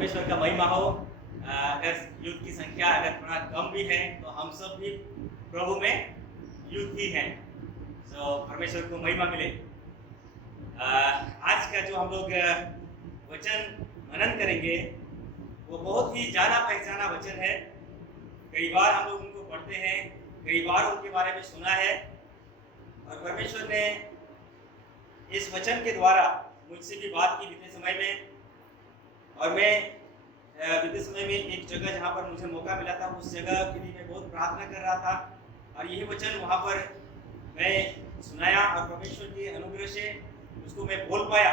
परमेश्वर का महिमा हो। अगर यूथ की संख्या अगर थोड़ा कम भी है तो हम सब भी प्रभु में यूथ ही हैं। तो परमेश्वर को महिमा मिले। आज का जो हम लोग वचन मनन करेंगे वो बहुत ही जाना पहचाना वचन है। कई बार हम लोग उनको पढ़ते हैं, कई बार उनके बारे में सुना है, और परमेश्वर ने इस वचन के द्वारा मुझसे भी बात की बीते समय में। और मैं बीते समय में एक जगह जहाँ पर मुझे मौका मिला था, उस जगह के लिए मैं बहुत प्रार्थना कर रहा था, और यही वचन वहाँ पर मैं सुनाया और परमेश्वर के अनुग्रह से उसको मैं बोल पाया।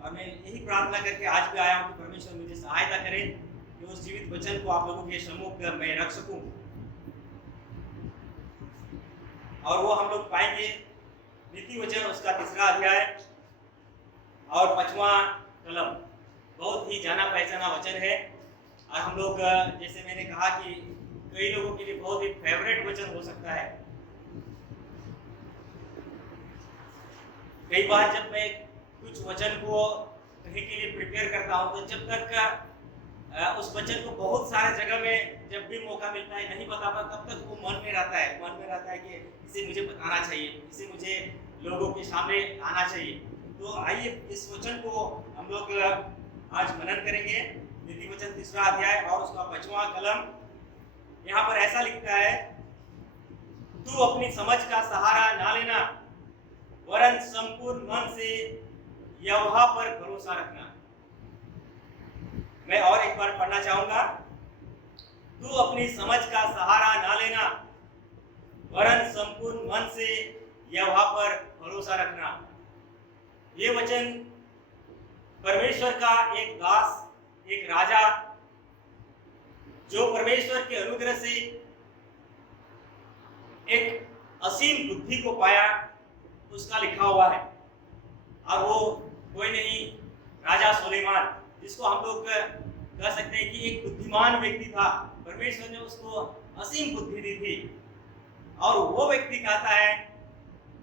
और मैं यही प्रार्थना करके आज भी आया हूँ कि परमेश्वर मुझे सहायता करे कि उस जीवित वचन को आप लोगों के सम्मुख मैं रख सकूं। और वो हम लोग पाएंगे नीति वचन उसका 3रा अध्याय और 5वां कलम। बहुत ही जाना पहचाना वचन है, और हम लोग जैसे मैंने कहा कि कई लोगों के लिए बहुत ही फेवरेट वचन हो सकता है। कई बार जब मैं कुछ वचन को कहीं के लिए प्रिपेयर करता हूँ तो जब तक उस वचन को बहुत सारे जगह में जब भी मौका मिलता है नहीं बता पाता, तब तक वो मन में रहता है कि इसे मुझे बताना चाहिए, इसे मुझे लोगों के सामने आना चाहिए। तो आइए इस वचन को हम लोग आज मनन करेंगे। नीति वचन 3रा अध्याय और उसका 5वां कलम। यहाँ पर ऐसा लिखता है, तू अपनी समझ का सहारा ना लेना, वरन संपूर्ण मन से यहोवा पर भरोसा रखना। मैं और एक बार पढ़ना चाहूंगा। तू अपनी समझ का सहारा ना लेना, वरन संपूर्ण मन से यहोवा पर भरोसा रखना। ये वचन परमेश्वर का एक दास, एक राजा, जो परमेश्वर के अनुग्रह से एक असीम बुद्धि को पाया, उसका लिखा हुआ है। और वो कोई नहीं, राजा सुलेमान, जिसको हम लोग कह सकते हैं कि एक बुद्धिमान व्यक्ति था। परमेश्वर ने उसको असीम बुद्धि दी थी, और वो व्यक्ति कहता है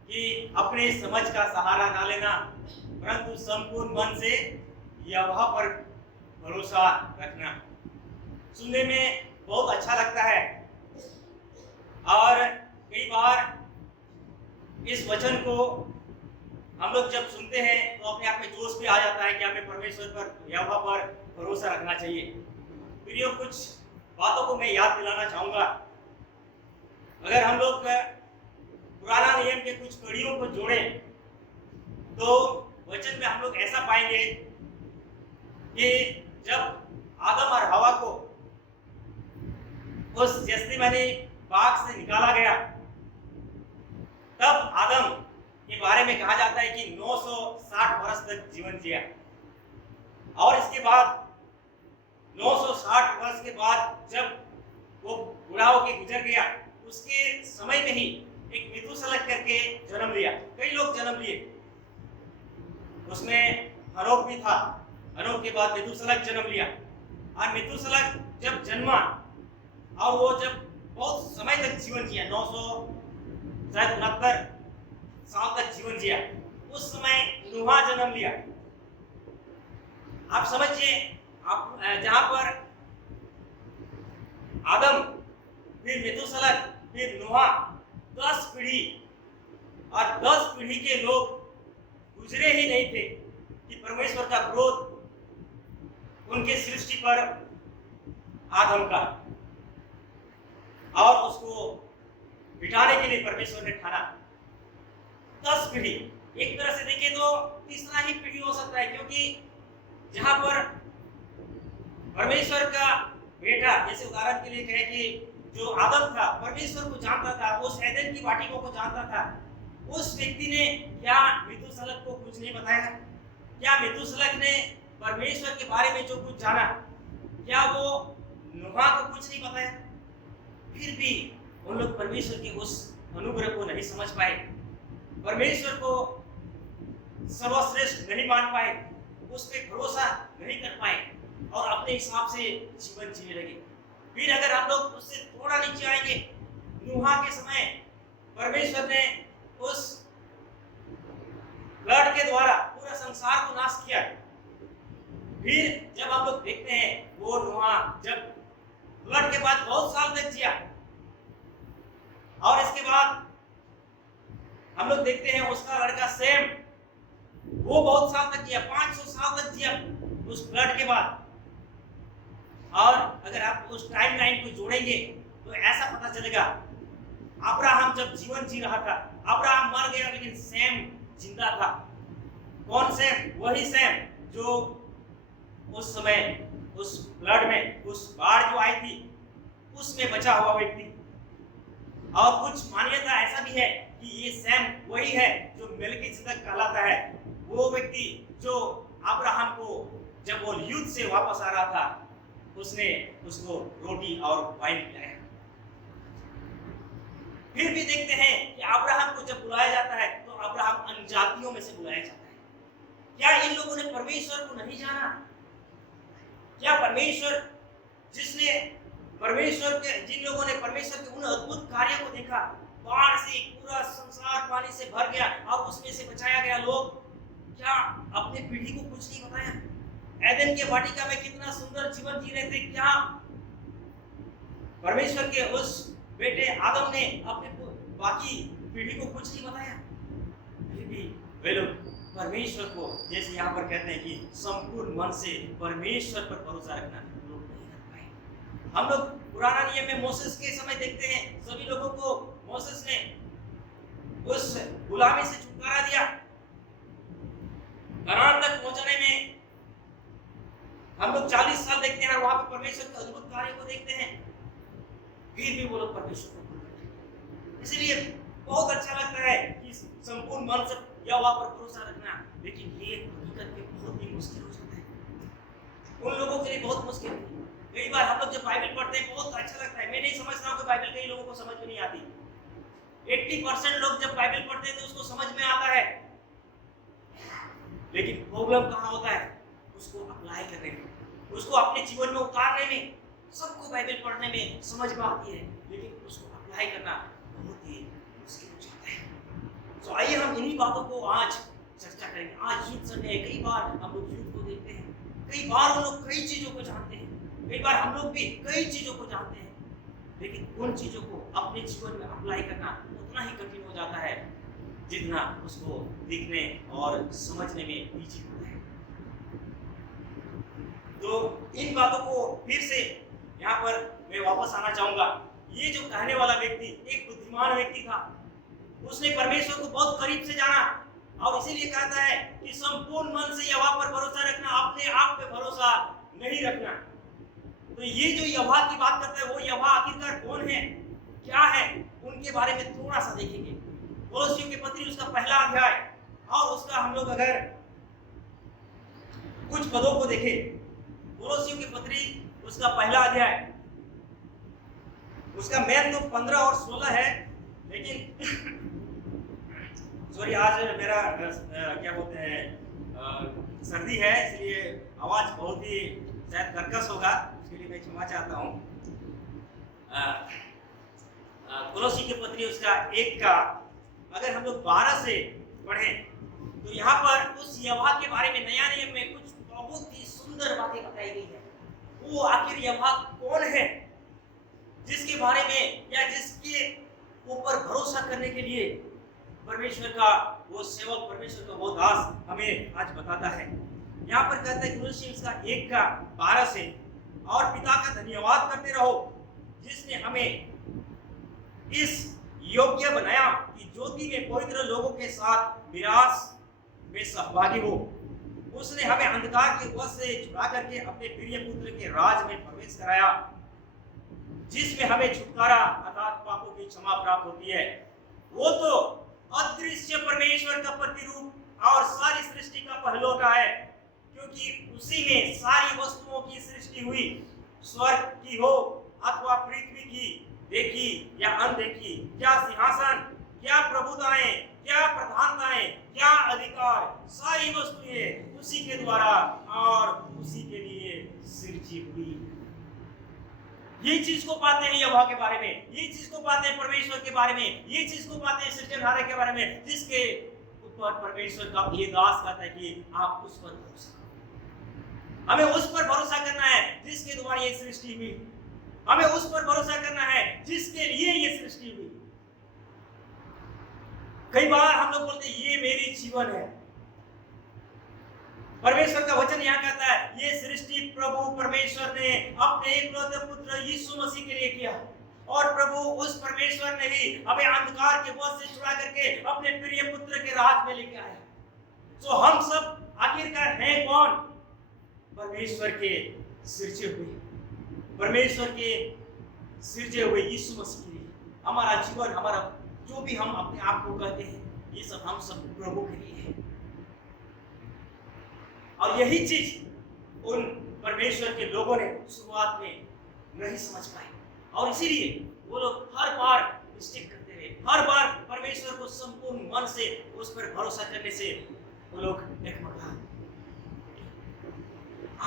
कि अपने समझ का सहारा ना लेना, परंतु संपूर्ण मन से यहोवा पर भरोसा रखना। सुनने में बहुत अच्छा लगता है, और कई बार इस वचन को हम लोग जब सुनते हैं तो अपने आप में जोश भी आ जाता है कि हमें परमेश्वर पर, यहोवा पर भरोसा रखना चाहिए। प्रियो, कुछ बातों को मैं याद दिलाना चाहूंगा। अगर हम लोग पुराना नियम के कुछ कड़ियों को जोड़ें तो वचन में हम लोग ऐसा पाएंगे कि जब आदम और हवा को उस गेत्सेमनी बाग से निकाला गया, तब आदम के बारे में कहा जाता है कि 960 वर्ष तक जीवन जिया। और इसके बाद 960 वर्ष के बाद जब वो बूढ़ा होकर गुजर गया, उसके समय में ही एक मेथुसेलह करके जन्म लिया। कई लोग जन्म लिए, उसमें हनोक भी था। हनोक के बाद मेथुसेलह जन्म लिया, और मेथुसेलह जब जन्मा और वो जब बहुत समय तक जीवन जिया, 969 साल तक जीवन जिया, उस समय नूह जन्म लिया। आप समझिए, आप जहां पर आदम, फिर मेथुसेलह, फिर नूह, 10 पीढ़ी, और 10 पीढ़ी के लोग गुजरे ही नहीं थे कि परमेश्वर का क्रोध उनके सृष्टि पर आदम का, और उसको बिठाने के लिए परमेश्वर ने ठाना। 10 पीढ़ी, एक तरह से देखें तो तीसरा ही पीढ़ी हो सकता है, क्योंकि जहां पर परमेश्वर का बेटा, जैसे उदाहरण के लिए कहें कि जो आदम था, परमेश्वर को जानता था, वो एदेन की वाटिका को जानता था, उस व्यक्ति ने क्या मेथुसेलह को कुछ नहीं बताया? क्या मेथुसेलह ने परमेश्वर के बारे में जो कुछ जाना, क्या वो नूह को कुछ नहीं बताया? फिर भी उन लोग परमेश्वर के उस अनुग्रह को नहीं समझ पाए, परमेश्वर को सर्वश्रेष्ठ नहीं मान पाए, उस पर भरोसा नहीं कर पाए, और अपने हिसाब से जीवन जीने लगे। फिर अगर हम लोग उससे थोड़ा नीचे आएंगे, नूह के समय परमेश्वर ने उस फ्लड के द्वारा पूरा संसार को नाश किया। फिर जब हम लोग देखते हैं उसके बाद हम लोग देखते हैं उसका लड़का सैम, वो बहुत साल तक जिया, 500 साल तक जिया उस फ्लड के बाद। और अगर आप उस टाइम लाइन को जोड़ेंगे तो ऐसा पता चलेगा, अब्राहम जब जीवन जी रहा था, अब्राहम मर गया लेकिन सैम जिंदा था। कौन सैम? वही सैम जो उस समय उस फ्लड में, उस बाढ़ जो आई थी उसमें बचा हुआ व्यक्ति। और कुछ मान्यता ऐसा भी है कि ये सैम वही है जो मेलकीसेदक कहलाता है, वो व्यक्ति जो अब्राहम को जब वो युद्ध से वापस आ रहा था उसने उसको रोटी और वाइन पिलाया। फिर भी देखते हैं कि अब्राहम को जब बुलाया जाता है तो अब्राहम अनजातियों में से बुलाया जाता है। क्या इन लोगों ने परमेश्वर को नहीं जाना? क्या परमेश्वर जिन लोगों ने परमेश्वर के उन अद्भुत कार्यों को देखा, बाढ़ से पूरा संसार पानी से भर गया और उसमें से बचाया गया लोग, क्या अपने पीढ़ी को कुछ नहीं बताया? एदन के वाटिका में कितना सुंदर जीवन जी रहे थे, क्या परमेश्वर के उस बेटे आदम ने अपने बाकी पीढ़ी को कुछ नहीं बताया? फिर भी वे लोग परमेश्वर को, जैसे यहाँ पर कहते हैं कि संपूर्ण मन से परमेश्वर पर भरोसा रखना, लोग नहीं कर पाए। हम लोग पुराना नियम में मोसेस के समय देखते हैं, सभी लोगों को मोसेस ने उस गुलामी से छुटकारा दिया। कनान तक पहुंचने में हम लोग 40 साल देखते हैं और वहां पर परमेश्वर के अद्भुत कार्य को देखते हैं, फिर भी वो लोग परमेश्वर को भूल गए। इसलिए बहुत अच्छा लगता है कि संपूर्ण मन से यहोवा पर भरोसा रखना, लेकिन ये हकीकत में बहुत ही मुश्किल हो जाता है। उन लोगों के लिए बहुत मुश्किल है। कई बार हम लोग जब बाइबल पढ़ते हैं बहुत अच्छा लगता है। मैं नहीं समझता हूँ कि बाइबल कई लोगों को समझ में नहीं आती। 80% लोग जब बाइबल पढ़ते हैं तो उसको समझ में आता है, लेकिन प्रॉब्लम कहाँ होता है? उसको अप्लाई करने में, उसको अपने जीवन में उतारने में। सबको बाइबल पढ़ने में समझ में आती है, लेकिन उसको अप्लाई करना बहुत ही मुश्किल हो जाता है। तो आइए हम इन्हीं बातों को आज चर्चा करेंगे। आज यूथ संडे है, कई बार हम लोग यूथ को देखते हैं, कई बार उन लोग कई चीजों को जानते हैं, कई बार हम लोग भी कई चीजों को जानते हैं, लेकिन उन चीजों को अपने जीवन में अप्लाई करना उतना ही कठिन हो जाता है जितना उसको दिखने और समझने में ईजी होता है। तो इन बातों को फिर से यहाँ पर मैं वापस आना चाहूंगा। ये जो कहने वाला व्यक्ति एक बुद्धिमान व्यक्ति था, उसने परमेश्वर को बहुत करीब से जाना और इसीलिए कहता है कि संपूर्ण मन से यहोवा पर भरोसा रखना, अपने आप पे भरोसा नहीं रखना। तो ये जो यहोवा की बात करता है, वो यहोवा आखिरकार कौन है, क्या है, उनके बारे में थोड़ा सा देखेंगे। कोलोसियों की पत्री उसका पहला अध्याय और उसका हम लोग अगर कुछ पदों को देखें, कोलोसियों की पत्री उसका पहला अध्याय, उसका मेन तो 15 और 16 है, लेकिन सॉरी आज मेरा क्या बोलते हैं सर्दी है, इसलिए आवाज बहुत ही शायद कर्कश होगा, इसके लिए मैं क्षमा चाहता हूँ। कोलोसी की पत्री उसका 1 का अगर हम लोग 12 से पढ़ें तो यहाँ पर उस यहोवा के बारे में नया नियम में कुछ बहुत ही सुंदर बातें बताई गई है। वो आखिर यहोवा कौन है जिसके बारे में या जिसके ऊपर भरोसा करने के लिए परमेश्वर का वो सेवक, परमेश्वर का वो दास हमें आज बताता है। यहाँ पर कहता है कोलोसियंस का 1 का 12 से, और पिता का धन्यवाद करते रहो जिसने हमें इस योग्य बनाया कि ज्योति में पवित्र लोगों के साथ विरास में सहभागी हो। उसने हमें अंधकार के वश से छुड़ा करके अपने प्रिय पुत्र के राज में प्रवेश कराया, जिसमें हमें छुटकारा अर्थात पापों की क्षमा प्राप्त होती है। वो तो अदृश्य परमेश्वर का प्रतिरूप और सारी सृष्टि का पहलौठा है, क्योंकि उसी में सारी वस्तुओं की सृष्टि हुई, स्वर्ग की हो अथवा पृथ्वी की, देखी या अनदेखी, क्या सिंहासन, क्या प्रभुताएं, क्या प्रधानताएं, क्या अधिकार, सारी वस्तुएं उसी के द्वारा और उसी के लिए सृजी हुई। ये चीज को पाते हैं यहोवा के बारे में, ये चीज को पाते हैं परमेश्वर के बारे में, ये चीज को पाते हैं सृजनहार के बारे में, जिसके ऊपर परमेश्वर का ये दास कहता है कि आप उस पर भरोसा करो। हमें उस पर भरोसा करना है जिसके द्वारा ये सृष्टि हुई, हमें उस पर भरोसा करना है जिसके लिए ये सृष्टि हुई। कई बार हम लोग बोलते हैं ये मेरी जीवन है। परमेश्वर का वचन यहाँ कहता है ये सृष्टि प्रभु परमेश्वर ने अपने एकलौते पुत्र यीशु मसीह के लिए किया, और प्रभु उस परमेश्वर ने ही हमें अंधकार के बोझ से छुड़ा करके अपने प्रिय पुत्र के राज में लेके आया। तो हम सब आखिरकार हैं कौन? परमेश्वर के सृजे हुए, परमेश्वर के सृजे हुए यीशु मसीह के लिए हमारा जीवन, हमारा जो भी हम अपने आप को कहते हैं, ये सब हम सब प्रभु के लिए है। और यही चीज उन परमेश्वर के लोगों ने शुरुआत में नहीं समझ पाए, और इसीलिए वो लोग हर बार मिस्टेक करते रहे, हर बार परमेश्वर को संपूर्ण मन से उस पर भरोसा करने से वो लोग डगमगा।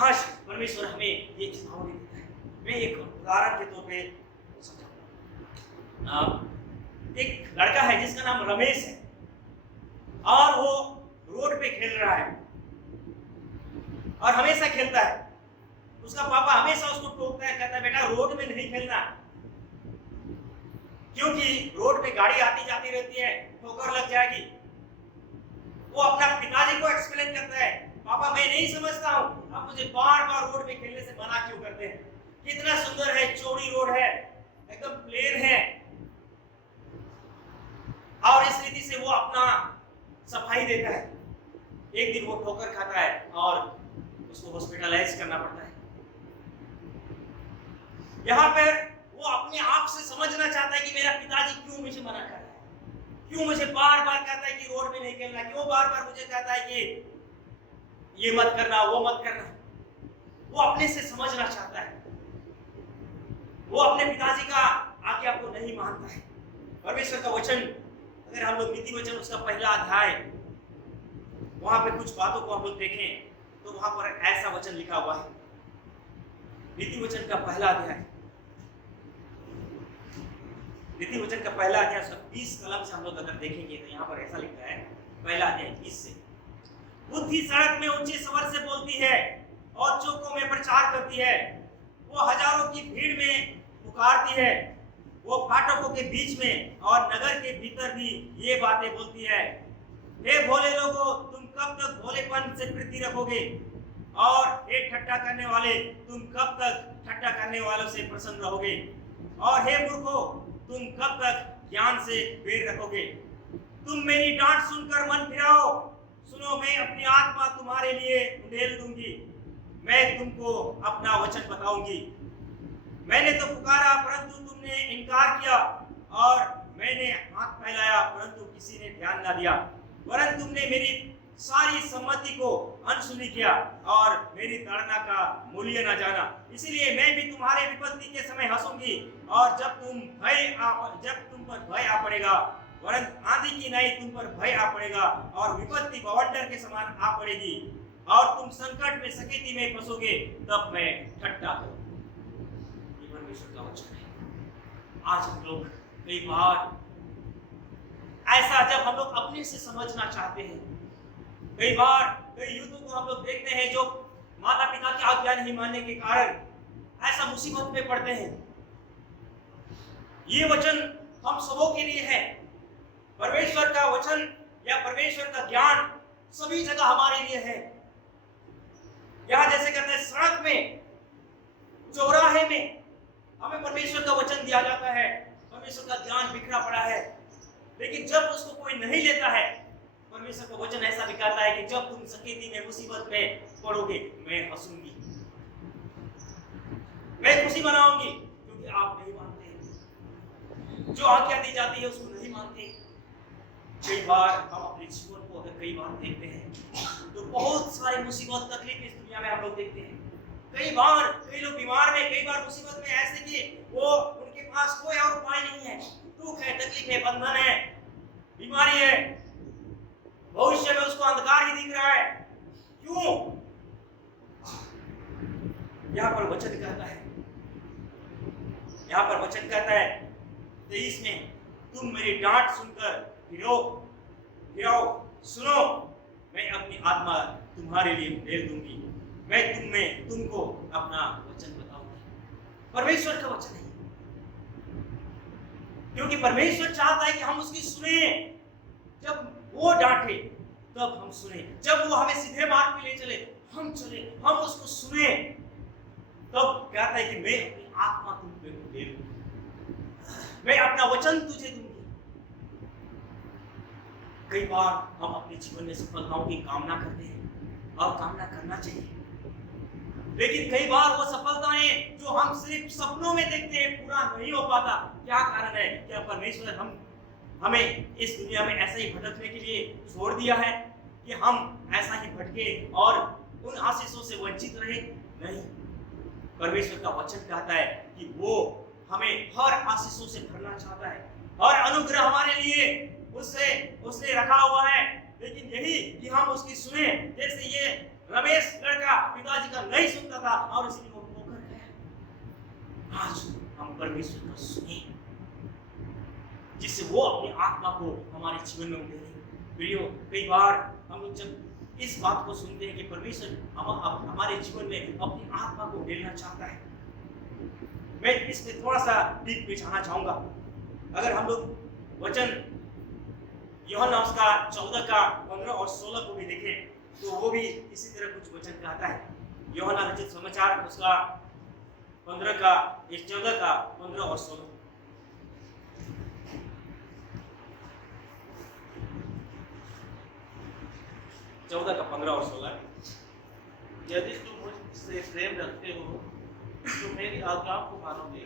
आज परमेश्वर हमें ये चेतावनी देता है। मैं एक उदाहरण के तौर पे समझाऊंगा। एक लड़का है जिसका नाम रमेश है, और वो रोड पे खेल रहा है और हमेशा खेलता है। उसका पापा हमेशा उसको टोकता है, कहता है बेटा रोड में नहीं खेलना, क्योंकि रोड पे गाड़ी आती जाती रहती है, ठोकर लग जाएगी। वो अपना पिताजी को एक्सप्लेन करता है, पापा मैं नहीं समझता हूँ, आप मुझे बार बार रोड पे खेलने से मना क्यों करते हैं? कितना सुंदर है, चौड़ी रोड है, एकदम प्लेन है। और इस रीति से वो अपना सफाई देता है। एक दिन वो ठोकर खाता है और उसको हॉस्पिटलाइज करना पड़ता है। यहाँ पर वो अपने आप से समझना चाहता है कि मेरा पिताजी क्यों मुझे मना कर रहा है, क्यों मुझे बार बार कहता है कि रोड में नहीं खेलना, क्यों बार बार मुझे कहता है कि ये मत करना, वो मत करना। वो अपने से समझना चाहता है, वो अपने पिताजी का आज्ञा को नहीं मानता है। परमेश्वर का वचन, अगर हम लोग नीति वचन उसका पहला अध्याय, वहां पे कुछ बातों को हम लोग देखें तो वहां पर ऐसा वचन लिखा हुआ है। नीति वचन का पहला अध्याय, नीति वचन का पहला अध्याय 20 कलम से हम लोग अगर देखेंगे तो यहाँ पर ऐसा लिखा है, पहला अध्याय 20 से, बुद्धि सड़क में ऊंचे स्वर से बोलती है और चौकों में प्रचार करती है। वो हजारों की भीड़ में पुकारती है, वो फाटकों के बीच में और नगर के भीतर भी ये बातें बोलती है। हे भोले लोगों, तुम कब तक भोलेपन से प्रीति रखोगे? और हे ठट्टा करने वाले, तुम कब तक ठट्टा करने वालों से प्रसन्न रहोगे? और हे मूर्खों, तुम कब तक ज्ञान से बैर रखोगे? तुम मेरी डांट सुनकर मन फिराओ। सुनो, मैं अपनी आत्मा तुम्हारे लिए उंडेल दूंगी, मैं तुमको अपना वचन बताऊंगी। मैंने तो पुकारा परंतु तुमने इनकार किया, और मैंने हाथ फैलाया परंतु किसी ने ध्यान न दिया। वरन तुमने मेरी सारी सम्मति को अनसुनी किया और मेरी ताड़ना का मूल्य न जाना। इसलिए मैं भी तुम्हारे विपत्ति के समय हंसूंगी, और जब तुम पर भय आ पड़ेगा, वरन आंधी की नहीं तुम पर भय आ पड़ेगा, और विपत्ति बवंडर के समान आ पड़ेगी, और तुम संकट में सकेती में फंसोगे, तब मैं ठट्ठा करूंगा। ये परमेश्वर का वचन है। आज हम लोग कई बार ऐसा, जब हम लोग अपने से समझना चाहते हैं, कई बार कई युद्धों को हम लोग देखते हैं जो माता पिता की आज्ञा नहीं मानने के कारण ऐसा मुसीबत में पड़ते हैं। ये वचन हम सबों के लिए है। परमेश्वर का वचन या परमेश्वर का ज्ञान सभी जगह हमारे लिए है। यहाँ जैसे कहते हैं, सड़क में, चौराहे में हमें परमेश्वर का वचन दिया जाता है, परमेश्वर का ज्ञान बिखरा पड़ा है। लेकिन जब उसको कोई नहीं लेता है, परमेश्वर का वचन ऐसा दिखाता है कि जब तुम सकेती में मुसीबत में पड़ोगे, मैं हंसूंगी, मैं खुशी मनाऊंगी, क्योंकि आप नहीं मानते, जो आज्ञा दी जाती है उसको नहीं मानते। कई बार हम अपने जीवन को अगर कई बार देखते हैं तो बहुत सारी मुसीबत तकलीफ इस दुनिया में हम लोग देखते हैं। कई बार कई लोग बीमार में, कई बार मुसीबत में ऐसे कि वो उनके पास कोई और उपाय नहीं है, दुख है, तकलीफ है, बंधन है, बीमारी है, भविष्य में उसको अंधकार ही दिख रहा है। क्यों? यहाँ पर वचन कहता है, यहाँ पर वचन कहता है 23 में, तुम मेरी डांट सुनकर फिराओ, सुनो, मैं अपनी आत्मा तुम्हारे लिए उंडेल दूंगी, मैं तुमको अपना वचन बताऊंगी। परमेश्वर का वचन है, क्योंकि परमेश्वर चाहता है कि हम उसकी सुने। वो डांटे तब हम सुने, जब वो हमें सीधे मार्ग पे ले चले हम चले, हम उसको सुने। तब कहता है कि मैं अपनी आत्मा तुम पे दे दूंगा, मैं अपना वचन तुझे दूंगी। कई बार हम अपने जीवन में सफलताओं की कामना करते हैं और कामना करना चाहिए, लेकिन कई बार वो सफलताएं जो हम सिर्फ सपनों में देखते हैं पूरा नहीं हो पाता। क्या कारण है? क्या परमेश्वर हमें इस दुनिया में ऐसे ही भटकने के लिए छोड़ दिया है कि हम ऐसा ही भटके और उन आशीषों से वंचित रहे? नहीं, परमेश्वर का वचन कहता है कि वो हमें हर आशीषों से भरना चाहता है, हर अनुग्रह हमारे लिए उसने रखा हुआ है, लेकिन यही कि हम उसकी सुने। जैसे ये रमेश लड़का पिताजी का नहीं सुनता था और इसलिए वो पोखर गया। आज हम परमेश्वर को सुने जिससे वो अपनी आत्मा को हमारे जीवन में उड़े। प्रियो, कई बार हम लोग जब इस बात को सुनते हैं कि परमेश्वर हमारे जीवन में अपनी आत्मा को उड़ेलना चाहता है, मैं इसमें थोड़ा सा डीप में जाना चाहूंगा। अगर हम लोग वचन यूहन्ना उसका 14 का 15 और 16 को भी देखें तो वो भी इसी तरह कुछ वचन कहता है। यूहन्ना रचित समाचार उसका 14 का 15 और 16। चौदह का 15 और 16। यदि तुम मुझसे प्रेम रखते हो तो मेरी आज्ञाओं को मानोगे।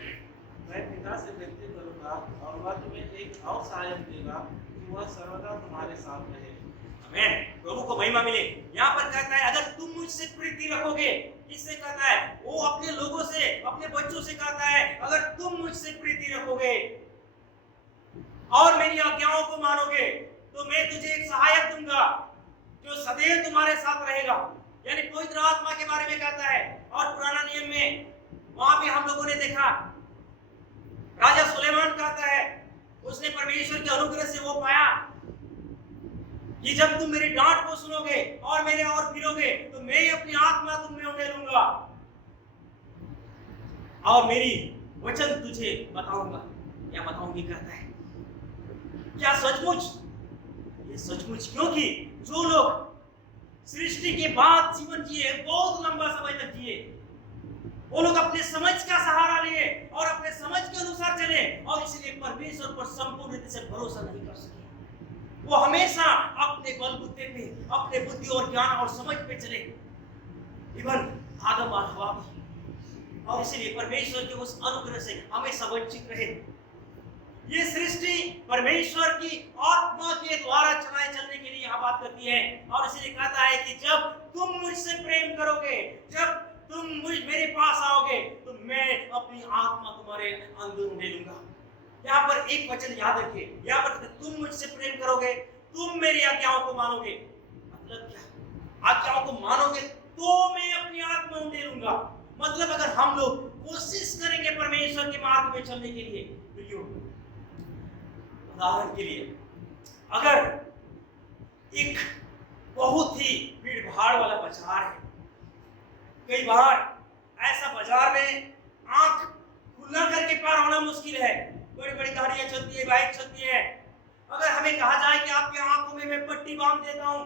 मैं पिता से विनती करूंगा और वह तुम्हें एक और सहायक देगा कि वह सर्वदा तुम्हारे साथ रहे। आमीन। प्रभु को महिमा मिले। यहाँ पर कहता है अगर तुम मुझसे प्रीति रखोगे, इससे कहता है वो अपने लोगों से, अपने बच्चों से कहता है अगर तुम मुझसे प्रीति रखोगे और मेरी आज्ञाओं को मानोगे तो मैं तुझे एक सहायक दूंगा जो सदैव तुम्हारे साथ रहेगा। यानी पवित्र आत्मा के बारे में कहता है। और पुराना नियम में वहां पे हम लोगों ने देखा राजा सुलेमान कहता है उसने परमेश्वर के अनुग्रह से वो पाया कि जब तुम मेरी डांट को सुनोगे और मेरे और फिरोगे तो मैं अपनी आत्मा तुम में उड़ेलूंगा और मेरी वचन तुझे बताऊंगा। क्या बताऊंगी? कहता है क्या सचमुच? ये सचमुच, क्योंकि जो लोग सृष्टि के बाद जीवन जिए, बहुत लंबा समय तक जिए, वो लोग अपने समझ का सहारा लिए और अपने समझ के अनुसार चले और इसलिए परमेश्वर पर संपूर्ण रीति से भरोसा नहीं कर सके। वो हमेशा अपने बलबूते पे, अपने बुद्धि और ज्ञान और समझ पे चले, इवन आदम और हवा भी, और इसलिए परमेश्वर के उस अनुग्रह से हमेशा वंचित रहे। ये सृष्टि परमेश्वर की आत्मा के द्वारा चलाए चलने के लिए यहाँ बात करती है और इसलिए कहता है कि जब तुम मुझसे प्रेम करोगे, जब तुम मेरे पास आओगे तो मैं अपनी आत्मा तुम्हारे अंदर उड़ेलूंगा। यहाँ पर एक वचन याद रखिए, यहाँ पर तुम मुझसे प्रेम करोगे, तुम मेरी आज्ञाओं को मानोगे। मतलब क्या? आज्ञाओं को मानोगे तो मैं अपनी आत्मा उड़ेलूंगा। मतलब अगर हम लोग कोशिश करेंगे परमेश्वर के मार्ग में चलने के लिए, उदाहरण के लिए अगर एक बहुत ही भीड़ भाड़ वाला बाजार है, कई बार ऐसा बाजार में आंख खुला करके पार होना मुश्किल है, बड़ी बड़ी गाड़ियां चलती है, बाइक चलती है। अगर हमें कहा जाए कि आपकी आंखों में मैं पट्टी बांध देता हूं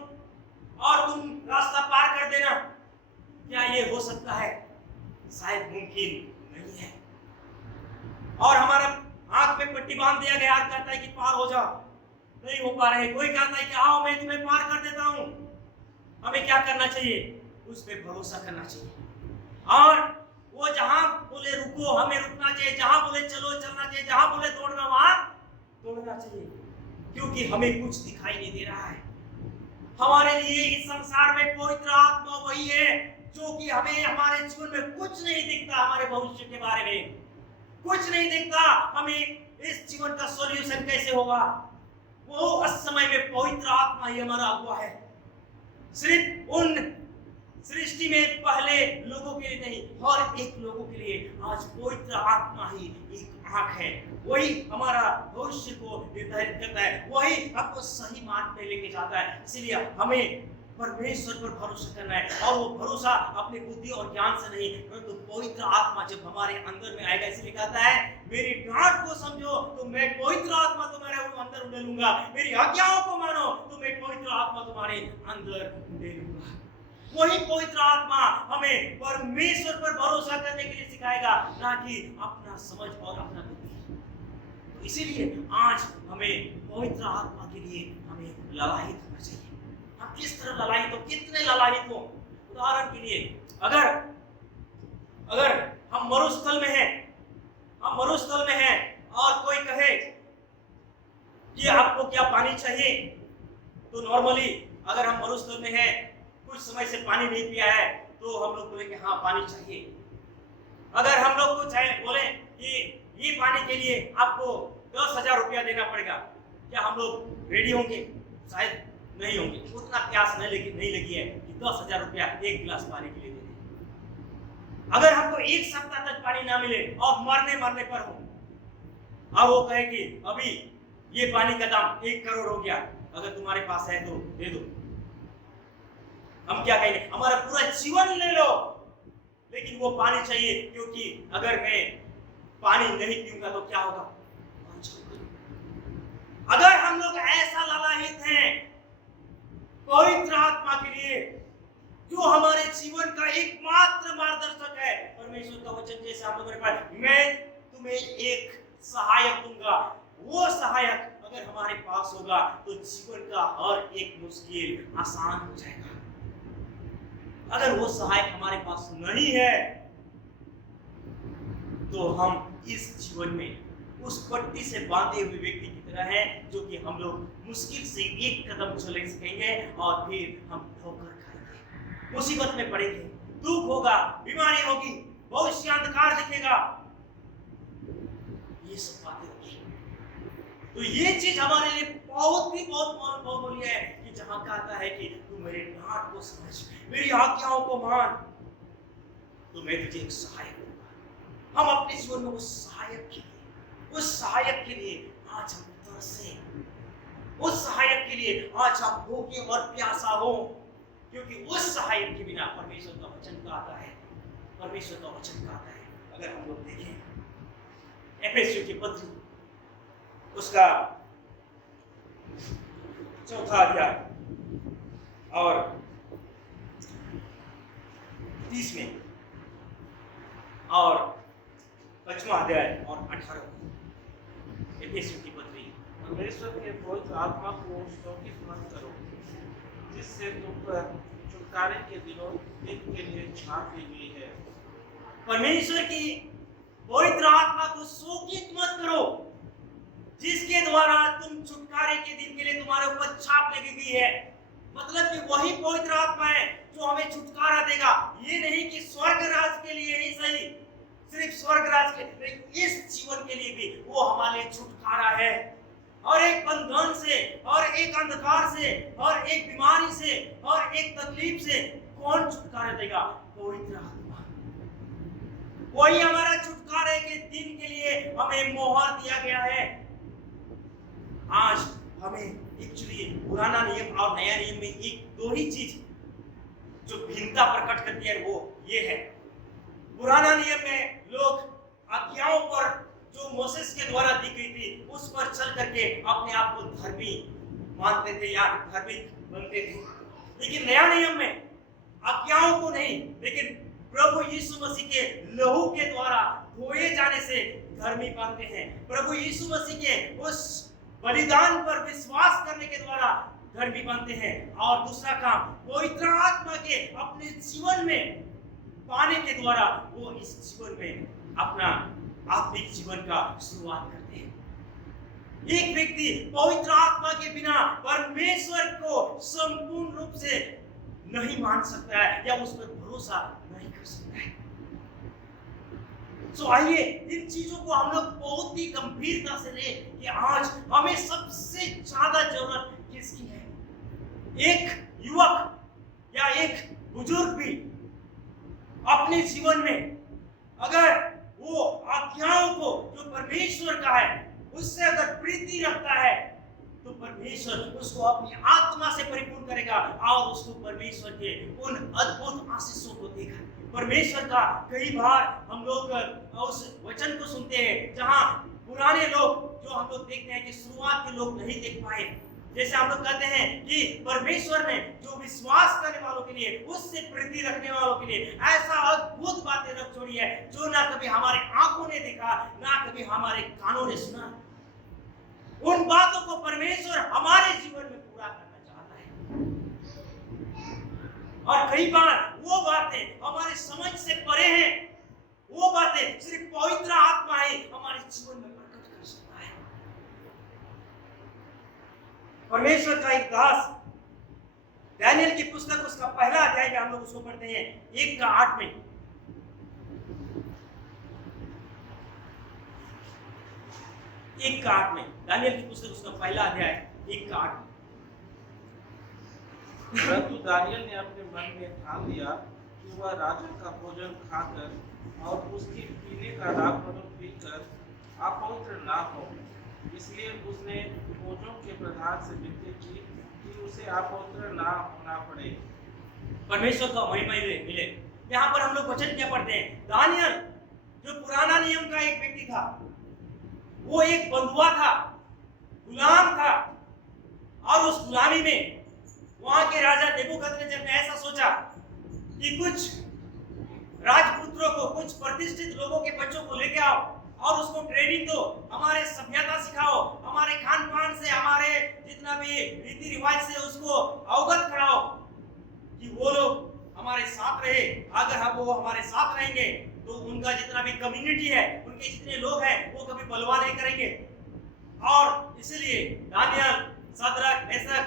और तुम रास्ता पार कर देना, क्या ये हो सकता है? शायद मुमकिन नहीं है। और हमारा आंख में पट्टी बांध दिया गया, कहता है कि पार हो जाओ, नहीं हो पा रहे। कोई कहता है कि आओ मैं तुम्हें पार कर देता हूं। हमें क्या करना चाहिए? उस पे भरोसा करना चाहिए और वो जहां बोले रुको हमें रुकना चाहिए, जहां बोले चलो चलना चाहिए, जहां बोले दौड़ना वहां दौड़ना चाहिए, क्योंकि हमें कुछ दिखाई नहीं दे रहा है। हमारे लिए इस संसार में पवित्र आत्मा वही है जो कि हमें हमारे जीवन में कुछ नहीं दिखता, हमारे भविष्य के बारे में कुछ नहीं दिखता, हमें इस जीवन का सॉल्यूशन कैसे होगा। वो उस समय में पवित्र आत्मा ही हमारा अगुवा है। सिर्फ उन सृष्टि में पहले लोगों के लिए नहीं, हर एक लोगों के लिए आज पवित्र आत्मा ही एक आंख है। वही हमारा भविष्य को निर्धारित करता है, वही आपको सही मार्ग पे लेके जाता है। इसलिए हमें परमेश्वर पर भरोसा करना है और वो भरोसा अपनी बुद्धि और ज्ञान से नहीं, परंतु पवित्र आत्मा जब हमारे अंदर में आएगा। इसलिए कहता है मेरी डांट को समझो तो मैं पवित्र आत्मा तुम्हारे अंदर उड़ेलूंगा, मेरी आज्ञाओं को मानो तो मैं पवित्र आत्मा तुम्हारे अंदर दे दूंगा। वही पवित्र आत्मा हमें परमेश्वर पर भरोसा करने के लिए सिखाएगा, ना कि अपना समझ और अपना बुद्धि। तो इसीलिए आज हमें पवित्र आत्मा के लिए हमें ललायित होना चाहिए। हम किस तरह ललायित हो, कितने ललायित हो? उदाहरण के लिए अगर हम मरुस्थल में हैं और कोई कहे कि आपको क्या पानी चाहिए, तो नॉर्मली अगर हम मरुस्थल में हैं, कुछ समय से पानी नहीं पिया है, तो हम लोग बोलेंगे हाँ पानी चाहिए। अगर हम लोग को बोले कि ये पानी के लिए आपको 10,000 रुपया देना पड़ेगा, क्या हम लोग रेडी होंगे? शायद नहीं होंगे। उतना प्यास नहीं लगी है कि 10,000 रुपया एक गिलास पानी के लिए दे दें। अगर हमको एक सप्ताह तक पानी ना मिले और मरने पर हो, और वो कहे कि अभी ये पानी का दाम 1 करोड़ हो गया, अगर तुम्हारे पास है तो दे दो, हम क्या कहेंगे? हमारा पूरा जीवन ले लो, लेकिन वो पानी चाहिए, क्योंकि अगर मैं पानी नहीं पीऊंगा तो क्या होगा? अगर हम लोग ऐसा ललायित हैं पवित्र आत्मा के लिए, जो हमारे जीवन का एकमात्र मार्गदर्शक है, परमेश्वर का वचन जैसे हम लोगों ने पढ़ा, मैं तुम्हें एक सहायक दूंगा, वो सहायक अगर हमारे पास होगा तो जीवन का हर एक मुश्किल आसान हो जाएगा। अगर वो सहायक हमारे पास नहीं है, तो हम इस जीवन में उस पट्टी से बांधे हुए व्यक्ति की तरह है, जो कि हम लोग मुश्किल से एक कदम चल सकेंगे और फिर हम ठोकर खाएंगे, मुसीबत में पड़ेंगे, दुख होगा, बीमारी होगी, भविष्य अंधकार दिखेगा, ये सब बातें होगी। तो ये चीज हमारे लिए बहुत महत्वपूर्ण है कि जहां कहता है कि तू मेरे डांट को समझ, मेरी आज्ञाओं को मान, तो मैं तुझे एक सहायक दूंगा। हम अपने जीवन में उस सहायक के लिए आज हम तरसे, उस सहायक के लिए आज हम भूखे और प्यासा हो, क्योंकि उस सहायक के बिना परमेश्वर का वचन कहता है, अगर हम लोग देखें एफेसियों की पत्री उसका 4 अध्याय और 30 में और 5वां अध्याय और 18 एफेसियों की पत्री। परमेश्वर के पवित्र आत्मा को शोकित मत करो, जिससे तुम पर छुटकारे के दिन के लिए छाप ली गई है। परमेश्वर की पवित्र आत्मा को शोकित मत करो, जिसके द्वारा तुम छुटकारे के दिन के लिए तुम्हारे ऊपर छाप लगी गई है। मतलब कि वही पवित्र आत्मा है जो हमें छुटकारा देगा। ये नहीं कि स्वर्ग राज के लिए ही सही, सिर्फ स्वर्ग राज के, इस जीवन के लिए भी वो हमारे लिए छुटकारा है। और एक बंधन से, और एक अंधकार से, और एक बीमारी से, और एक तकलीफ से कौन छुटकारा देगा? पवित्र आत्मा। वही हमारा छुटकारे के दिन के लिए हमें मोहर दिया गया है। आज हमें एक्चुअली पुराना नियम और नया नियम में एक दो ही चीज जो भिन्नता प्रकट करती है, वो ये है। पुराना नियम में लोग आज्ञाओं पर जो मोसेस के द्वारा दी गई थी उस पर चल करके अपने आप को धर्मी मानते थे या धार्मिक बनते थे। लेकिन नया नियम में आज्ञाओं को नहीं, लेकिन प्रभु यीशु मसीह के लहू के द्वारा धोए जाने से धर्मी बनते हैं। प्रभु यीशु मसीह के उस बलिदान पर विश्वास करने के द्वारा धर्मी बनते हैं। और दूसरा काम, पवित्र आत्मा के अपने जीवन में पाने के द्वारा वो इस जीवन में अपना आत्मिक जीवन का शुरुआत करते हैं। एक व्यक्ति पवित्र आत्मा के बिना परमेश्वर को संपूर्ण रूप से नहीं मान सकता है या उस पर भरोसा नहीं कर सकता है। तो आइए इन चीजों को हम लोग बहुत ही गंभीरता से लें कि आज हमें सबसे ज्यादा जरूरत किसकी है। एक युवक या एक बुजुर्ग भी अपने जीवन में अगर वो आज्ञाओं को जो परमेश्वर का है उससे अगर प्रीति रखता है, तो परमेश्वर उसको अपनी आत्मा से परिपूर्ण करेगा और उसको परमेश्वर के उन अद्भुत आशीषों को देगा। परमेश्वर का कई बार हम लोग उस वचन को सुनते हैं जहां पुराने लोग जो हम लोग देखते हैं कि शुरुआत के लोग नहीं देख पाए, जैसे हम लोग कहते हैं कि परमेश्वर ने जो विश्वास करने वालों के लिए, उससे प्रीति रखने वालों के लिए ऐसा अद्भुत बातें रख छोड़ी है जो ना कभी हमारे आंखों ने देखा, ना कभी हमारे कानों ने सुना। उन बातों को परमेश्वर हमारे जीवन में पूरा करना चाहता है। और कई बार वो बातें हमारे समझ से परे हैं। वो बातें सिर्फ पवित्र आत्मा ही हमारे जीवन में प्रकट कर सकता है। परमेश्वर का एक दास, दानियेल की पुस्तक उसका पहला अध्याय में हम लोग उसको पढ़ते हैं 1:8 में। दानियेल की पुस्तक उसका पहला अध्याय 1:8 में। परंतु दानियेल ने अपने मन में ठान लिया कि वह राजा का भोजन खाकर और उसकी पीने का दाखमधु पीकर अपवित्र ना हो, इसलिए उसने फौजों के प्रधान से विनती की कि उसे अपवित्र ना होना पड़े। परमेश्वर का महिमा मिले। यहाँ पर हम लोग वचन क्या पढ़ते हैं? दानियेल जो पुराना नियम का एक व्यक्ति था, वो एक बंधुआ था, गुलाम था, और उस गुलामी में वहां के राजा नेबूकदनेस्सर ने ऐसा सोचा कि कुछ राजपुत्रों को, कुछ प्रतिष्ठित लोगों के बच्चों को लेके आओ और उसको ट्रेनिंग दो, हमारे सभ्यता सिखाओ, हमारे खान पान से, हमारे जितना भी रीति रिवाज से उसको अवगत कराओ कि वो लोग हमारे साथ रहे। अगर वो हमारे साथ रहेंगे तो उनका जितना भी कम्युनिटी है, उनके जितने लोग हैं, वो कभी बलवा नहीं करेंगे। और इसलिए दानियेल, शद्रक, मेशक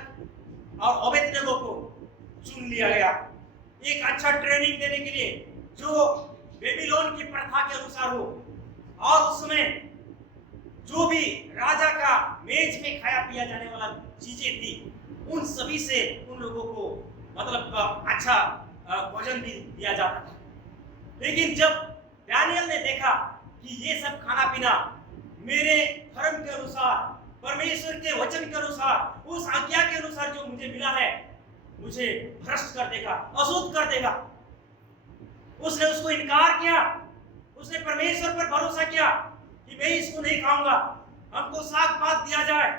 और अबेदनगो को चुन लिया गया एक अच्छा ट्रेनिंग देने के लिए, जो बेबीलोन की प्रथा के अनुसार हो। और उसमें जो भी राजा का मेज में खाया पिया जाने वाला चीजें थी, उन सभी से उन लोगों को मतलब अच्छा भोजन भी दिया जाता था। लेकिन जब दानियेल ने देखा कि ये सब खाना पीना मेरे धर्म के अनुसार, परमेश्वर के वचन के अनुसार, उस आज्ञा के अनुसार जो मुझे मिला है, मुझे भ्रष्ट कर देगा, अशुद्ध कर देगा, उसने उसको इनकार किया। उसने परमेश्वर पर भरोसा किया कि मैं इसको नहीं खाऊंगा, हमको साग पात दिया जाए।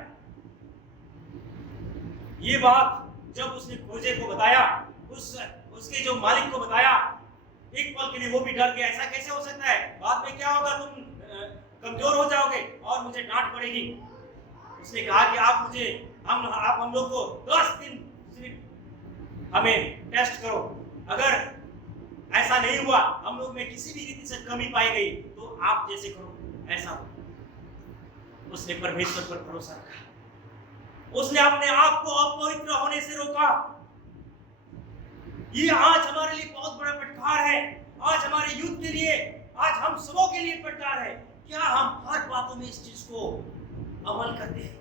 ये बात जब उसने खोजे को बताया, उसके जो मालिक को बताया, एक पल के लिए वो भी डर गया। ऐसा कैसे हो सकता है? बाद में क्या होगा? तुम कमजोर हो जाओगे और मुझे डांट पड़ेगी। उसने कहा कि आप हम लोग को 10 दिन सिर्फ हमें टेस्ट करो। अगर ऐसा नहीं हुआ, हम लोग में किसी भी रीति से कमी पाई गई, तो आप जैसे करो ऐसा हो। उसने परमेश्वर पर भरोसा रखा। उसने अपने आप को अपवित्र होने से रोका। ये आज हमारे लिए बहुत बड़ा फटकार है। आज हमारे यूथ के लिए, आज हम सबों के लिए फटकार है। क्या हम हर बातों में इस चीज को अमल करते हैं?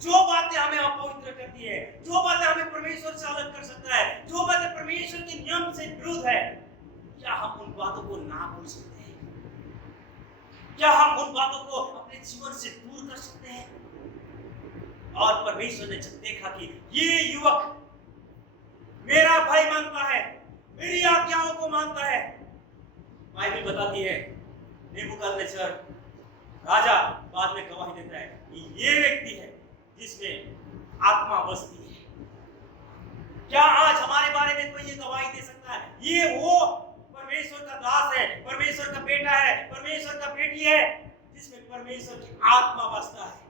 जो बातें हमें अपवित्र करती है, जो बातें हमें परमेश्वर से अलग कर सकता है, जो बातें परमेश्वर के नियम से विरुद्ध है, क्या हम उन बातों को ना भूल सकते हैं? क्या हम उन बातों को अपने जीवन से दूर कर सकते हैं? और परमेश्वर ने जब देखा कि ये युवक मेरा भाई मानता है, मेरी आज्ञाओं को मानता है, बाइबल बताती है नेबूकदनेस्सर राजा बाद में गवाही देता है कि ये व्यक्ति है जिसमें आत्मा बसती है। क्या आज हमारे बारे में कोई ये गवाही दे सकता है? ये वो परमेश्वर का दास है, परमेश्वर का बेटा है, परमेश्वर का बेटी है, जिसमें परमेश्वर की आत्मा बसता है,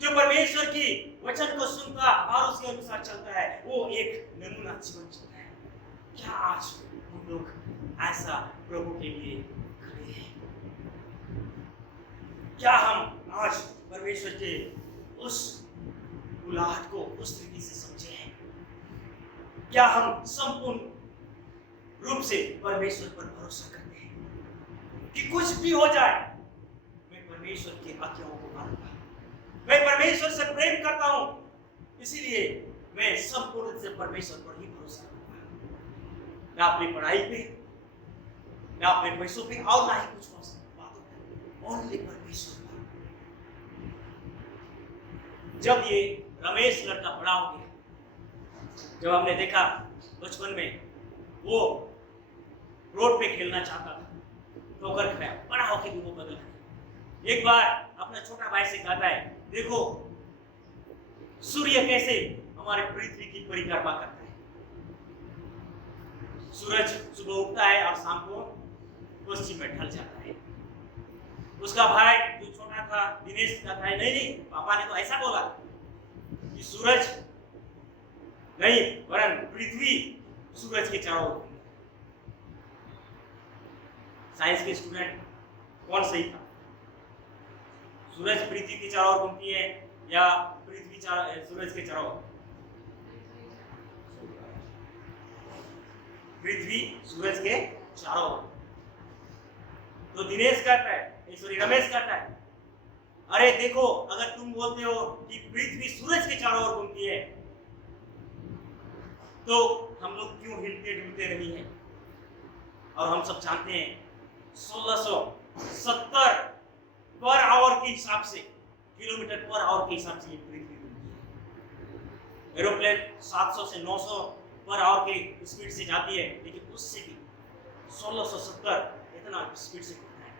जो परमेश्वर की वचन को सुनता और उसके अनुसार चलता है, वो एक नमूना जीवन जीता है। क्या आज हम लोग ऐसा प्रभु के लिए खड़े हैं? क्या हम आज परमेश्वर के उस बुलाहट को उस रीति से समझे हैं? क्या हम संपूर्ण रूप से परमेश्वर पर भरोसा करते हैं कि कुछ भी हो जाए, मैं परमेश्वर की आज्ञाओं को मानूंगा, मैं परमेश्वर से प्रेम करता हूं, इसीलिए मैं संपूर्ण से परमेश्वर पर ही भरोसा करूंगा। ना अपनी पढ़ाई पे, ना अपने पैसों पे, और ना ही कुछ बातों पे, ओनली परमेश्वर पर। जब ये रमेश लड़का बड़ा हो गया, जब हमने देखा बचपन में वो रोड पे खेलना चाहता था, ठोकर खाया, बड़ा होके भी वो बदल गया। एक बार अपना छोटा भाई से कहता है, देखो सूर्य कैसे हमारे पृथ्वी की परिक्रमा करता है। सूरज सुबह उगता है और शाम को पश्चिम में ढल जाता है। उसका भाई जो छोटा था दिनेश का था, नहीं पापा ने तो ऐसा बोला कि सूरज नहीं वरन पृथ्वी सूरज के चारों ओर। साइंस के स्टूडेंट कौन सही था? सूरज पृथ्वी के चारों ओर घूमती है या पृथ्वी सूरज के चारों ओर? पृथ्वी सूरज के चारों ओर। तो दिनेश कहता है, सॉरी रमेश कहता है, अरे देखो अगर तुम बोलते हो कि पृथ्वी सूरज के चारों ओर घूमती है तो हम लोग क्यों हिलते डुलते नहीं हैं? और हम सब जानते हैं 1670 पर आवर के हिसाब से, किलोमीटर पर आवर के हिसाब से ये पृथ्वी घूमती है। एरोप्लेन 700 से 900 पर आवर के स्पीड से जाती है, लेकिन उससे भी 1670 इतना स्पीड से घूमता है।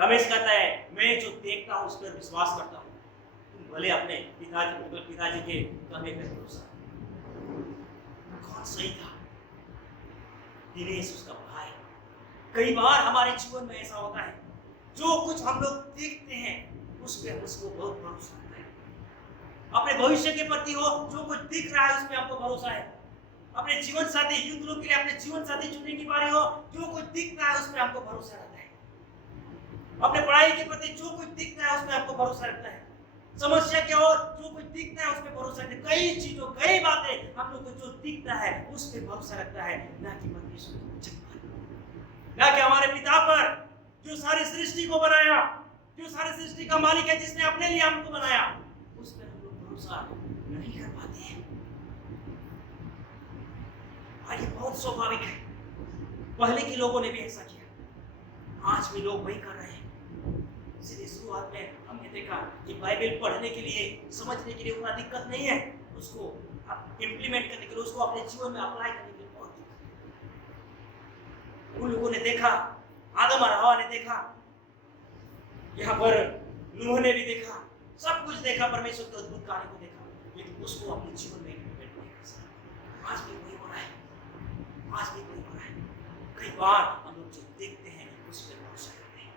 रमेश कहता है मैं जो देखता हूं उस पर विश्वास करता हूं, तुम भले अपने पिताजी के कहने पर भरोसा। कौन सही था? दिनेश, उसका भाई। कई बार हमारे जीवन में ऐसा होता है, जो कुछ हम लोग देखते हैं उस पर उसको बहुत भरोसा होता है। अपने भविष्य के प्रति हो, जो कुछ दिख रहा है उस पर हमको भरोसा है। अपने जीवन साथी, युद्ध लोग के लिए अपने जीवन साथी चुनने की बारी हो, जो कुछ दिखता है उस पर हमको भरोसा रहता है। अपने पढ़ाई के प्रति जो कुछ दिखता है उस पर हमको भरोसा रहता है। समस्या की ओर जो कुछ दिखता है उस पर भरोसा रखते हैं। कई चीजों, कई बातें हम लोग को जो दिखता है उस पर भरोसा रखता है, ना कि परमेश्वर के वचन पर, ना कि हमारे पिता पर जो सारी सृष्टि को बनाया, जो सारी सृष्टि का मालिक है, जिसने अपने लिए हमको बनाया, उस पर हम लोग भरोसा नहीं कर पाते हैं। और ये बहुत स्वाभाविक है, पहले के लोगों ने भी ऐसा किया, आज भी लोग वही कर रहे हैं। इसलिए शुरुआत में हमने देखा कि बाइबल पढ़ने के लिए, समझने के लिए उतना दिक्कत नहीं है, उसको इम्प्लीमेंट करने के लिए, उसको अपने जीवन में अप्लाई करने के लिए बहुत दिक्कत है। उन लोगों ने देखा, आदम और हवा ने देखा, यहाँ पर नूह ने भी देखा, सब कुछ देखा, परमेश्वर के अद्भुत कार्य को देखा, लेकिन उसको अपने जीवन में इम्प्लीमेंट नहीं कर सका। आज भी वही हो रहा है, आज भी वही हो रहा है। कई बार हम लोग जो देखते हैं उस पर भरोसा करते हैं।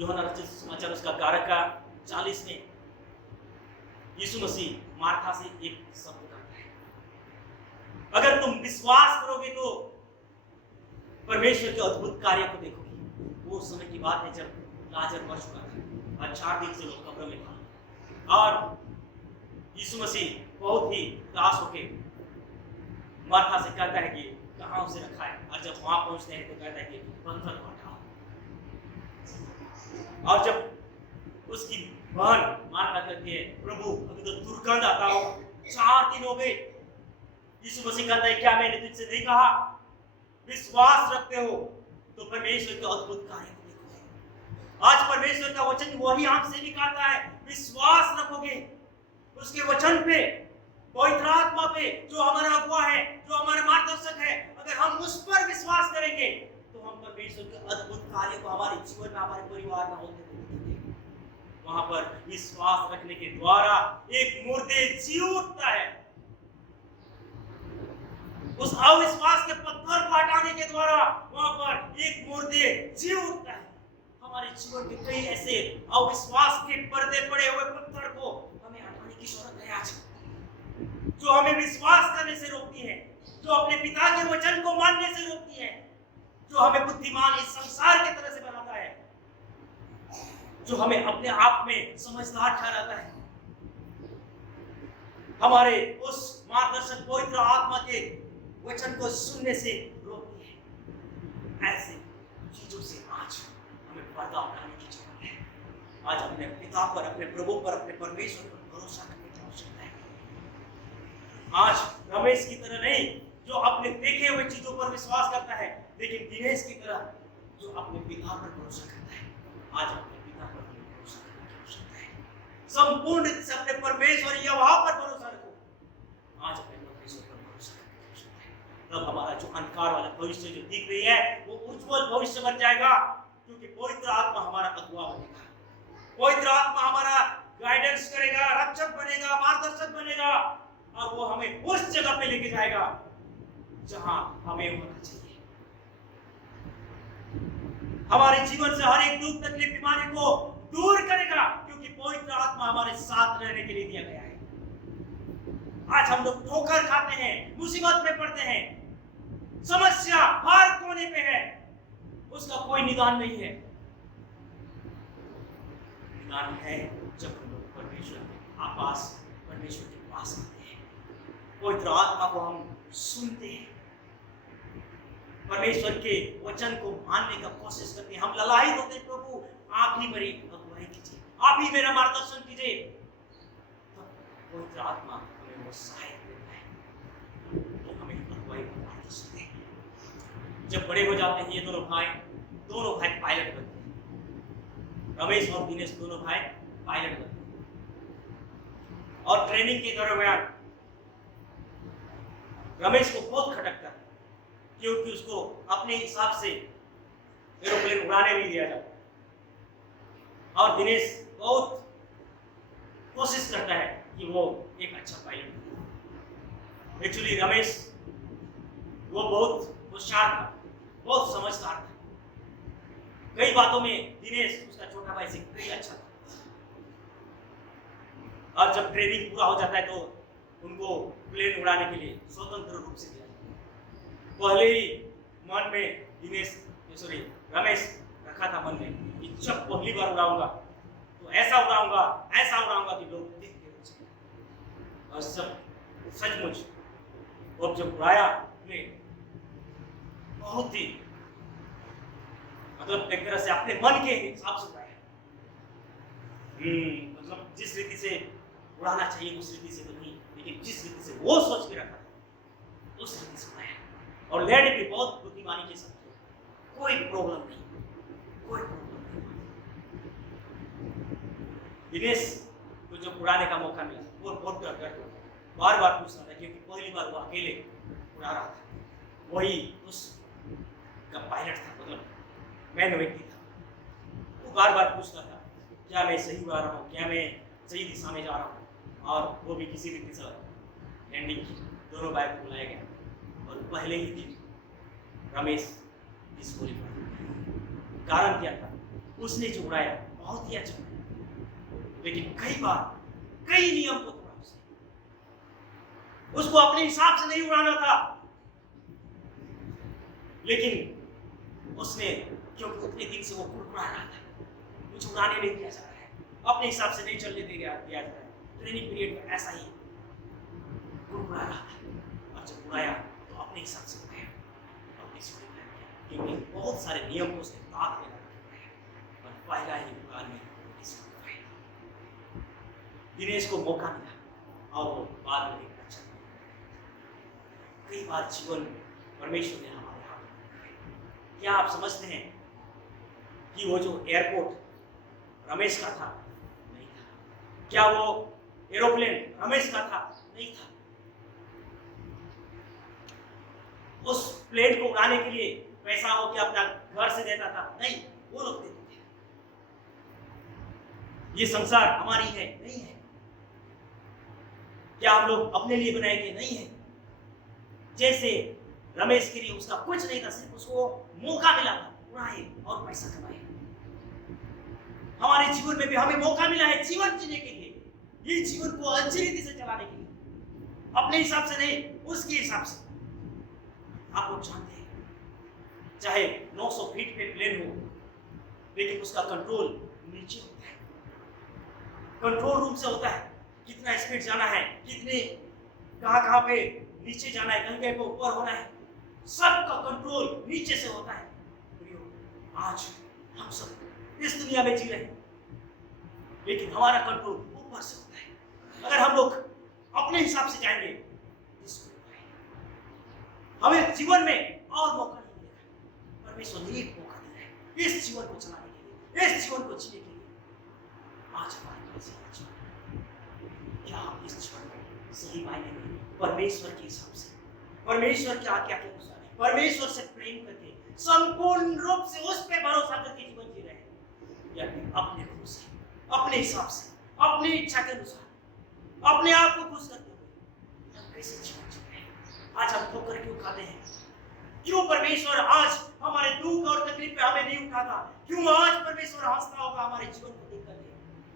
यूहन्ना रचित समाचार उसका 11 का 40 में यीशु मसीह मार्था से एक शब्द कहता है, अगर तुम विश्वास करोगे तो परमेश्वर के अद्भुत कार्य को देखोगे। वो समय की बात है जब लाजर मर चुका था और 4 दिन से लोग कब्र में था, और यीशु मसीह बहुत ही उदास होके मार्था से कहता है कि कहाँ उसे रखा है, और जब वहां पहुंचते हैं तो कहता है कि पत्थर को हटाओ। और जब उसकी बहन मार्था कहती है, प्रभु अभी तो दुर्गंध आता हो, 4 दिन हो गए। यीशु मसीह कहता है, क्या मैंने तुझसे नहीं कहा? विश्वास रखते हो तो परमेश्वर के अद्भुत कार्य को देखोगे। आज परमेश्वर का वचन वही आपसे भी कहता है, विश्वास रखोगे उसके वचन पे, पवित्र आत्मा पे, जो हमारा अगुवा है, जो हमारा मार्गदर्शक है, अगर हम उस पर विश्वास करेंगे तो हम परमेश्वर के अद्भुत कार्य को हमारे जीवन में, हमारे परिवार में होते देखेंगे। वहां पर विश्वास रखने के द्वारा एक मुर्दे जी उठता है। उस अविश्वास के पत्थर को हटाने के द्वारा वहां पर एक मुर्दे जी उठता है। हमारे जीवन के कई ऐसे अविश्वास के पर्दे पड़े हुए पत्थर को हमें हटाने की जरूरत है आज, जो हमें विश्वास करने से रोकती है, जो अपने पिता के वचन को मानने से रोकती है, जो हमें बुद्धिमान इस संसार की तरह से बनाता है, जो हमें अपने आप में समझदार ठहराता है, हमारे उस मार्गदर्शक पवित्र आत्मा के वचन को सुनने से रोकती है। ऐसे चीजों से आज हमें पर्दा उठाने की जरूरत है। आज अपने पिता पर, अपने प्रभु पर, अपने परमेश्वर पर भरोसा करने की आवश्यकता है। आज रमेश की तरह नहीं, जो अपने देखे हुए चीजों पर विश्वास करता है, लेकिन दिनेश की तरह जो अपने पिता पर भरोसा करता है। आज अपने पिता पर भरोसा करने की आवश्यकता है। संपूर्ण से अपने परमेश्वर यहोवा पर भरोसा रखो। आज अपने परमेश्वर पर भरोसा करने की आवश्यकता है। तब हमारा जो अंधकार वाला भविष्य जो दिख रही है वो उज्जवल भविष्य बन जाएगा, क्योंकि पवित्र आत्मा हमारा अगुवा बनेगा। पवित्र आत्मा हमारा गाइडेंस करेगा, रक्षक बनेगा, मार्गदर्शक बनेगा और वो हमें उस जगह पे लेके जाएगा जहां हमें होना चाहिए। हमारे जीवन से हर एक दुख, तकलीफ, बीमारी को दूर करेगा, क्योंकि पवित्र आत्मा हमारे साथ रहने के लिए दिया गया है। आज हम लोग ठोकर खाते हैं, मुसीबत में पड़ते हैं, समस्या हर कोने पे है, उसका कोई निदान नहीं है। निदान है जब हम लोग परमेश्वर के पास आते हैं, पवित्र आत्मा को हम सुनते हैं, परमेश्वर के वचन को मानने का कोशिश करते हैं। हम ललायित होते हैं, प्रभु आप ही मेरी अगुवाई कीजिए, आप ही मेरा मार्गदर्शन कीजिए। पवित्र आत्मा हमें वो सहायता देता है तो हमें अगुवाई का मार्गदर्शन दे। जब बड़े हो जाते हैं ये दोनों भाई पायलट बनते हैं। रमेश और दिनेश दोनों भाई पायलट बनते हैं और ट्रेनिंग के दरमियान रमेश को बहुत खटकता है, क्योंकि उसको अपने हिसाब से एरोप्लेन उड़ाने नहीं दिया जाता और दिनेश बहुत कोशिश करता है कि वो एक अच्छा पायलट बने। एक्चुअली रमेश वो बहुत होशियार था, बहुत समझदार था। कई बातों में दिनेश उसका छोटा भाई से कई अच्छा था। और जब ट्रेनिंग पूरा हो जाता है तो उनको प्लेन उड़ाने के लिए स्वतंत्र रूप से दिया जाता है। पहले ही मन में रमेश रखा था मन में कि जब पहली बार उड़ाऊंगा तो ऐसा उड़ाऊंगा कि लोग देख के रुक जाएं। और सब सचमुच और जब उड़ाया प्लेन बहुत ही मतलब एक तरह से अपने मन के हिसाब से उड़ाया। मतलब जिस रीति से उड़ाना चाहिए उस रीति से तो नहीं, लेकिन जिस रीति से वो सोच के रखा था उस रीति से उड़ाया और लैंड भी बहुत बुद्धिमानी के साथ किया। कोई प्रॉब्लम नहीं। दिनेश को जब उड़ाने का मौका मिला वो बहुत डर बार पूछता था, क्योंकि पहली बार वो अकेले उड़ा रहा था। वही उस का पायलट था, मतलब मैन व्यक्ति था। वो बार पूछता था क्या मैं सही उड़ा रहा हूँ, क्या मैं सही दिशा में जा रहा हूँ। और वो भी किसी रीति से लैंडिंग की। दोनों भाई को बुलाया गया और पहले ही दिन रमेश डिस्क्वालीफाई। कारण क्या था? उसने जो उड़ाया बहुत ही अच्छा, लेकिन कई नियम को तोड़ा उसको अपने हिसाब से नहीं उड़ाना था। लेकिन उसने, क्योंकि उतने दिन से वो कुड़कुड़ा रहा था, कुछ उड़ाने नहीं दिया जा रहा है, अपने हिसाब से नहीं चलने दिया जा रहा है। ट्रेनिंग पीरियड में ऐसा ही कुड़कुड़ा रहा था और जब उड़ाया तो अपने हिसाब से उड़ाया, अपने से उड़ाया, क्योंकि बहुत सारे नियम को उसने ताक में रखा और पहला ही उड़ान में दिनेश को मौका मिला और वो बाद में एक अच्छा। कई बार जीवन परमेश्वर ने हमारे हाथ में। क्या आप समझते हैं कि वो जो एयरपोर्ट रमेश का था? नहीं था। क्या वो एरोप्लेन रमेश का था? नहीं था। उस प्लेन को उड़ाने के लिए पैसा वो क्या अपना घर से देता था? नहीं, वो लोग देते थे। ये संसार हमारी है? नहीं है। क्या हम लोग अपने लिए बनाएंगे? नहीं है। जैसे रमेश के लिए उसका कुछ नहीं था, सिर्फ उसको मौका मिला था उड़ाए और पैसा कमाए। हमारे जीवन में भी हमें मौका मिला है जीवन जीने के लिए, ये जीवन को अच्छी रीति से चलाने के लिए, अपने हिसाब से नहीं, उसके हिसाब से। आप लोग जानते हैं चाहे 900 फीट पे प्लेन हो, लेकिन उसका कंट्रोल नीचे होता है, कंट्रोल रूम से होता है। कितना स्पीड जाना है, कितने कहां पे नीचे जाना है, कहीं पे ऊपर होना है, सबका कंट्रोल नीचे से होता है। आज हम सब इस दुनिया में जी रहे हैं, लेकिन हमारा कंट्रोल ऊपर से होता है। अगर हम लोग अपने हिसाब से जाएंगे, हमें जीवन में और मौका नहीं मिलेगा। परमेश्वर ने एक मौका दिया है इस जीवन को चलाने के लिए, इस जीवन को जीने के लिए। आज हमारे पास क्या हम इस जीवन को सही मायने में परमेश्वर के हिसाब से, परमेश्वर की आज्ञा के अनुसार, परमेश्वर से प्रेम करके, संपूर्ण रूप से उस पे भरोसा करके जीवन जी रहे हैं, या फिर अपने रूप से, अपने हिसाब से, अपनी इच्छा के अनुसार अपने आप को खुश करते हुए हम कैसे जीवन जी रहे हैं? आज हम ठोकर क्यों खाते हैं? क्यों परमेश्वर आज हमारे दुख और तकलीफ पे हमें नहीं उठाता? क्यों आज परमेश्वर हंसता होगा हमारे जीवन को देख करके?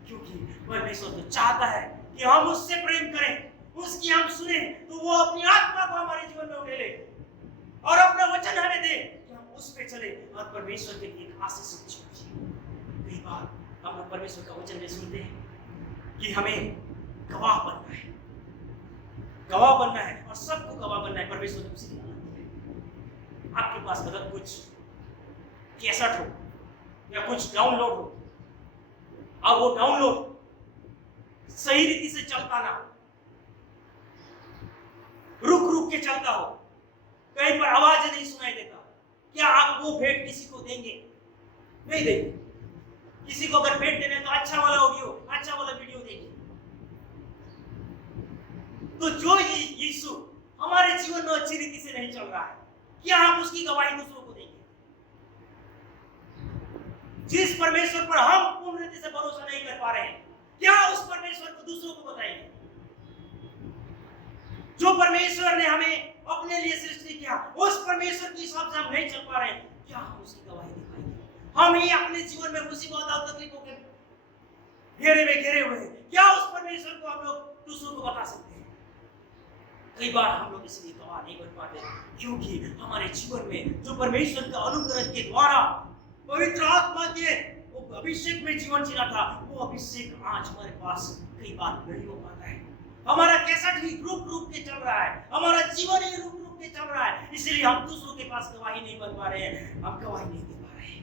क्योंकि परमेश्वर तो चाहता है कि हम उससे प्रेम करें, उसकी हम सुने, तो वो अपनी आत्मा को हमारे जीवन में उठे ले और अपना वचन हमें दे कि हम उस पे चले और परमेश्वर के लिए आशीषित जीवन जिए। कई बार हम लोग परमेश्वर का वचन में सुनते हैं कि हमें गवाह बनना है, गवाह बनना है और सबको गवाह बनना है। परमेश्वर ने उसी के आपके पास मतलब कुछ कैसेट हो या कुछ डाउनलोड हो और वो डाउनलोड सही रीति से चलता ना, रुक रुक के चलता हो, कहीं पर आवाज नहीं सुनाई देता, क्या आप वो भेंट किसी को देंगे? नहीं देंगे। किसी को अगर भेंट देना है तो अच्छा वाला ऑडियो, अच्छा वाला वीडियो देंगे। तो जो यीशु हमारे जीवन में अच्छी रीति से नहीं चल रहा है, क्या हम उसकी गवाही दूसरों को देंगे? जिस परमेश्वर पर हम पूर्ण रीति से भरोसा नहीं कर पा रहे हैं, क्या उस परमेश्वर को दूसरों को बताएंगे? जो परमेश्वर ने हमें अपने लिए सृष्टि किया, उस परमेश्वर के हिसाब से हम नहीं चल पा रहे हैं, क्या हम उसकी गवाही दिखाएंगे? हम ही अपने जीवन में मुसीबत और तकलीफों के घेरे में घेरे हुए हैं, क्या उस परमेश्वर को हम लोग दूसरों को बता सकते हैं? कई बार हम लोग इसलिए गवाह नहीं बन पाते क्योंकि हमारे जीवन में जो परमेश्वर का अनुग्रह के द्वारा पवित्र आत्मा के वो अभिषेक में जीवन जीना था, वो अभिषेक आज हमारे पास कई बार नहीं हो पाता है। हमारा कैसेट ही रुक रुक के चल रहा है, हमारा जीवन ही रुक रुक के चल रहा है, इसलिए हम दूसरों के पास गवाही नहीं बन पा रहे हैं, हम गवाही नहीं दे पा रहे हैं।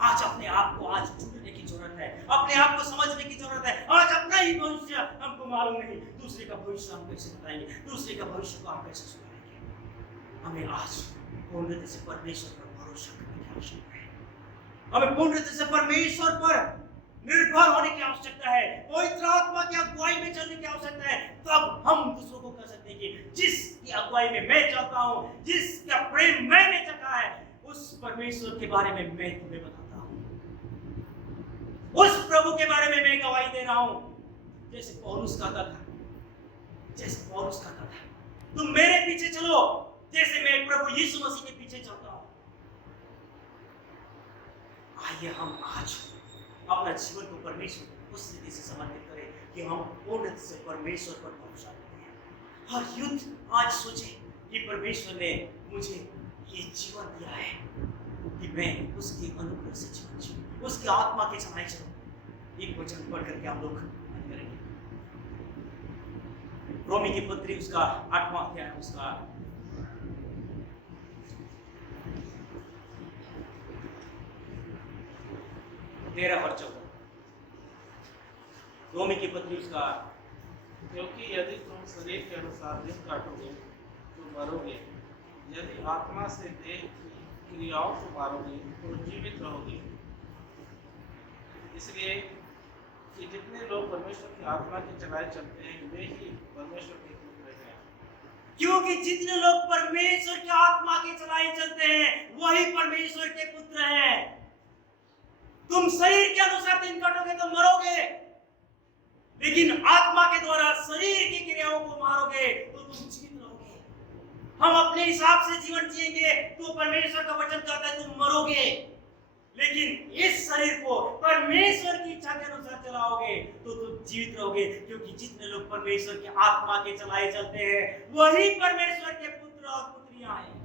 आज अपने आप को आज ढूंढने की जरूरत है, अपने आप को समझने की जरूरत है। आज अपना ही भविष्य हमको मालूम नहीं, दूसरे का भविष्य हम कैसे बताएंगे? दूसरे का भविष्य को हम कैसे सुनाएंगे? हमें आज पूर्ण रीति से परमेश्वर पर भरोसा करने की आवश्यकता है। हमें पूर्ण रीति से परमेश्वर पर निर्भर होने की आवश्यकता है, पवित्र आत्मा की अगुवाई में चलने की आवश्यकता है। तब हम दूसरों को कह सकते हैं कि जिसकी अगुवाई में मैं चलता हूँ, जिसका प्रेम मैंने चखा है, उस परमेश्वर के बारे में मैं तुम्हें बताता हूँ, उस प्रभु के बारे में मैं गवाही दे रहा हूँ। जैसे पौलुस कहता था, तुम मेरे पीछे चलो जैसे मैं प्रभु यीशु मसीह के पीछे चलता हूँ। आइए हम आज अपना जीवन को परमेश्वर उस रीति से समर्पित करें कि हम पूर्ण से परमेश्वर पर भरोसा करें। हर युद्ध आज सोचे कि परमेश्वर ने मुझे ये जीवन दिया है कि मैं उसके अनुग्रह से जीवन जीऊं, उसकी आत्मा के चलाए चलूं। एक वचन पढ़ करके हम लोग करेंगे। रोमी की पत्री उसका 8वां अध्याय, उसका 13 और 14। रोमी की पत्री उसका, क्योंकि यदि तुम शरीर के अनुसार दिन काटोगे तो मरोगे, यदि आत्मा से देह की क्रियाओं को मारोगे तो जीवित रहोगे। इसलिए कि जितने लोग परमेश्वर की आत्मा के चलाए चलते हैं वे ही परमेश्वर के पुत्र हैं। क्योंकि जितने लोग परमेश्वर की आत्मा के चलाए चलते हैं वही परमेश्वर के पुत्र हैं। तुम शरीर के अनुसार दिन काटोगे तो मरोगे, लेकिन आत्मा के द्वारा शरीर की क्रियाओं को मारोगे तो तुम जीवित रहोगे। हम अपने हिसाब से जीवन जिएंगे तो परमेश्वर का वचन कहता है तुम मरोगे, लेकिन इस शरीर को परमेश्वर की इच्छा के अनुसार चलाओगे तो तुम जीवित रहोगे। क्योंकि जितने लोग परमेश्वर के आत्मा के चलाए चलते हैं वही परमेश्वर के पुत्र और पुत्रियां हैं,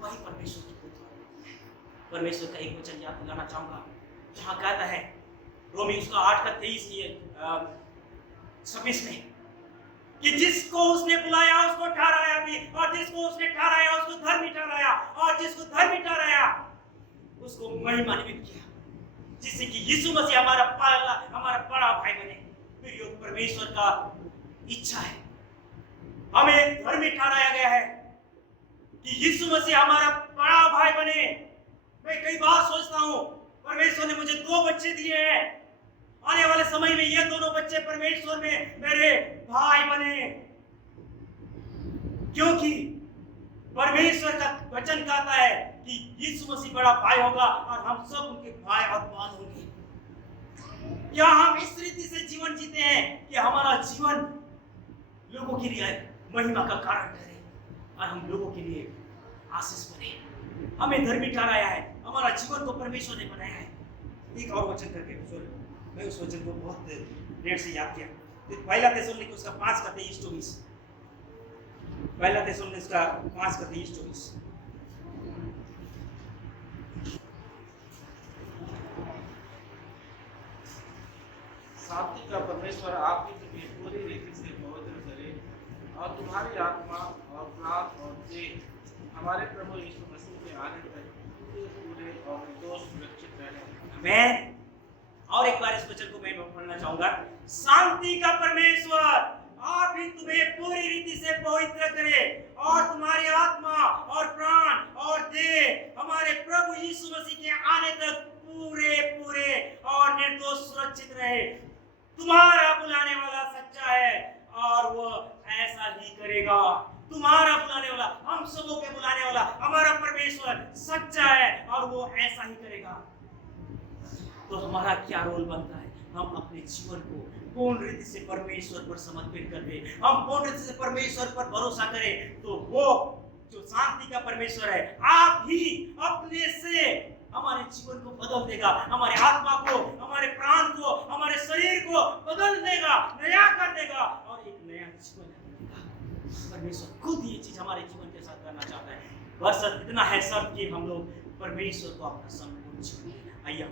वही परमेश्वर के पुत्र। परमेश्वर का एक वचन याद दिलाना चाहूंगा जहां कहता है रोमी उसका 8 का 26 में कि जिसको उसने बुलाया उसको ठहराया भी, और जिसको उसने ठहराया उसको धर्मी ठहराया, और जिसको धर्मी ठहराया उसको महिमान्वित किया। जिससे कि यीशु मसीह हमारा बड़ा भाई बने। फिर परमेश्वर का इच्छा है, हमें धर्मी ठहराया गया है कि यीशु मसीह हमारा बड़ा भाई बने। मैं कई बार सोचता हूँ परमेश्वर ने मुझे 2 बच्चे दिए हैं, आने वाले समय में ये दोनों बच्चे परमेश्वर में मेरे भाई बने, क्योंकि परमेश्वर का वचन कहता है कि यीशु मसीह बड़ा भाई होगा और हम सब उनके भाई और बहन होंगे। या हम इस रीति से जीवन जीते हैं कि हमारा जीवन लोगों के लिए महिमा का कारण ठहरे और हम लोगों के लिए आशीष बने। हमें धर्मी ठहराया है, हमारा जीवन को परमेश्वर ने बनाया है। एक और वचन करके मैं उस वचन को बहुत देर से याद किया। तो पहला थिस्सलुनीक उसका 5 का 23-24, पहला थिस्सलुनीक उसका 5 का 23-24। शांति का परमेश्वर आपकी तुम्हें पूरी रीति से पवित्र करे और तुम्हारी आत्मा और प्राण और देह हमारे प्रभु यीशु मसीह के आने तक पूरे और निर्दोष सुरक्षित रहे। आमीन। और एक बार इस वचन को मैं पढ़ना चाहूंगा। शांति का परमेश्वर आप ही तुम्हें पूरी रीति से पवित्र करे और तुम्हारी आत्मा और प्राण और देह हमारे प्रभु यीशु मसीह के आने तक पूरे पूरे और निर्दोष सुरक्षित रहे। तुम्हारा बुलाने वाला सच्चा है और वो ऐसा ही करेगा। तुम्हारा बुलाने वाला, हम सबों के बुलाने वाला हमारा परमेश्वर सच्चा है और वो ऐसा ही करेगा। तो हमारा क्या रोल बनता है? हम अपने जीवन को पूर्ण रीति से परमेश्वर पर समर्पित कर दे। हम पूर्ण रीति से परमेश्वर पर भरोसा करें तो वो जो शांति का परमेश्वर है आप ही अपने से हमारे जीवन को बदल देगा, हमारे आत्मा को, हमारे प्राण को, हमारे शरीर को बदल देगा, नया कर देगा और एक नया जीवन देगा। परमेश्वर खुद ये चीज हमारे जीवन के साथ करना चाहता है। बस इतना है शर्त कि हम लोग परमेश्वर को अपना संपूर्ण जीवन दें। आइए